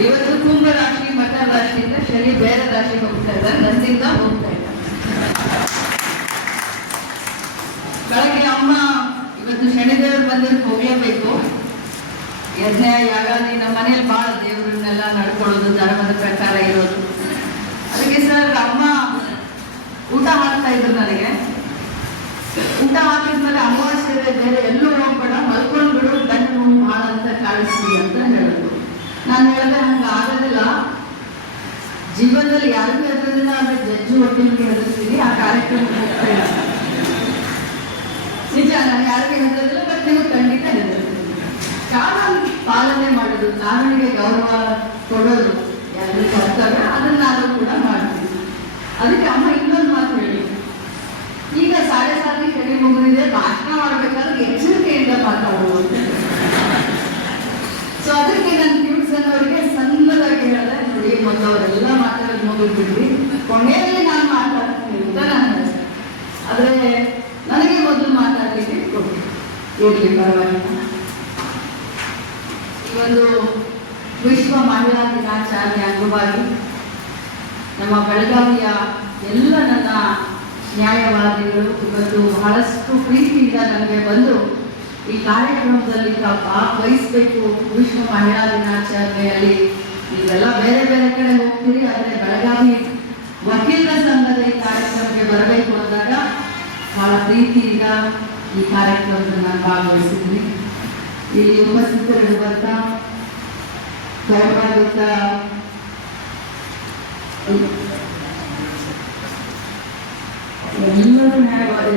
ಇವತ್ತು ಕುಂಭ ರಾಶಿ, ಮಕರ ರಾಶಿಯಿಂದ ಶನಿ ಬೇರೆ ರಾಶಿಗೆ ಹೋಗ್ತಾ ಇದ್ದಾರೆ. ನನ್ನಿಂದ ಹೋಗ್ತಾ ಇದ್ದಾರೆ ಬೆಳಗ್ಗೆ ಅಮ್ಮ, ಇವತ್ತು ಶನಿದೇವರು ಬಂದ್ರೆ ಹೋಗ್ಲೇಬೇಕು. ಯಜ್ಞ ಯಾಗಾದಿ ನಮ್ಮ ಮನೇಲಿ ಭಾಳ ದೇವರನ್ನೆಲ್ಲ ನಡ್ಕೊಳ್ಳೋದು, ಧರ್ಮದ ಪ್ರಕಾರ ಇರೋದು. ಅದಕ್ಕೆ ಸರ್, ಅಮ್ಮ, ಊಟ ಹಾಕ್ತಾ ಇದ್ರು ನನಗೆ. ಊಟ ಹಾಕಿದ್ಮೇಲೆ ಅಮಾವಾಸ್ಯೆ ನಾನು ಹೇಳಿದೆ ಹಂಗೆ ಆಗೋದಿಲ್ಲ. ಜೀವನದಲ್ಲಿ ಯಾರಿಗೂ ಹೆದರೋದಿಲ್ಲ ಆದರೆ ಜಡ್ಜು ಒಟ್ಟಿಗೆ ಹೆದರ್ತೀವಿ ಆ ಕಾರ್ಯಕ್ರಮಕ್ಕೆ ಹೋಗ್ತಾ ನಿಜ, ನಾನು ಯಾರಿಗೆ ಹೆದರೋದಿಲ್ಲ ಬಟ್ ನೀವು ಖಂಡಿತ ಹೆದರ್ತೀನಿ ಪಾಲನೆ ಮಾಡೋದು, ಕಾನೂನಿಗೆ ಗೌರವ ಕೊಡೋದು ಯಾರು ಕರ್ತವ್ಯ, ಅದನ್ನ ನಾನು ಕೂಡ ಮಾಡ್ತೀನಿ. ಅದಕ್ಕೆ ಅಮ್ಮ ಇನ್ನೊಂದು ಮಾತು ಹೇಳಿ. ಈಗ ಸಾಡೆ ಸಾತಿ ಕೊನೆಯಲ್ಲಿ ನಾನು ಮಾತಾಡ್ತೀನಿ ಅಂತ ನಾನು ಆದರೆ ನನಗೆ ಮೊದಲು ಮಾತಾಡಲಿಕ್ಕೆ ಕೊಡಿ ಇರಲಿ, ಪರವಾಗಿಲ್ಲ. ಈ ಒಂದು ವಿಶ್ವ ಮಹಿಳಾ ದಿನಾಚರಣೆ ಅಂಗವಾಗಿ ನಮ್ಮ ಬೆಳಗಾವಿಯ ಎಲ್ಲ ನನ್ನ ನ್ಯಾಯವಾದಿಗಳು ಇವತ್ತು ಬಹಳಷ್ಟು ಪ್ರೀತಿಯಿಂದ ನನಗೆ ಬಂದು ಈ ಕಾರ್ಯಕ್ರಮದಲ್ಲಿ ತಾವು ಭಾಗವಹಿಸಬೇಕು ವಿಶ್ವ ಮಹಿಳಾ ದಿನಾಚರಣೆಯಲ್ಲಿ. ನೀವೆಲ್ಲ ಬೇರೆ ಬೇರೆ ಕಡೆ ಹೋಗ್ತೀರಿ, ಆದರೆ ಬೆಳಗಾವಿ ವಕೀಲರ ಸಂಘದ ಈ ಕಾರ್ಯಕ್ರಮಕ್ಕೆ ಬರಬೇಕು ಅಂದಾಗ ಬಹಳ ಪ್ರೀತಿಯಿಂದ ಈ ಕಾರ್ಯಕ್ರಮದಲ್ಲಿ ನಾನು ಭಾಗವಹಿಸಿದ್ದೀನಿ ಇಲ್ಲಿ ಉಪಸ್ಥಿತರಿರುವಂಥ ಗೌರವಾನ್ವಿತ ಎಲ್ಲರೂ ನ್ಯಾಯವಾದಿ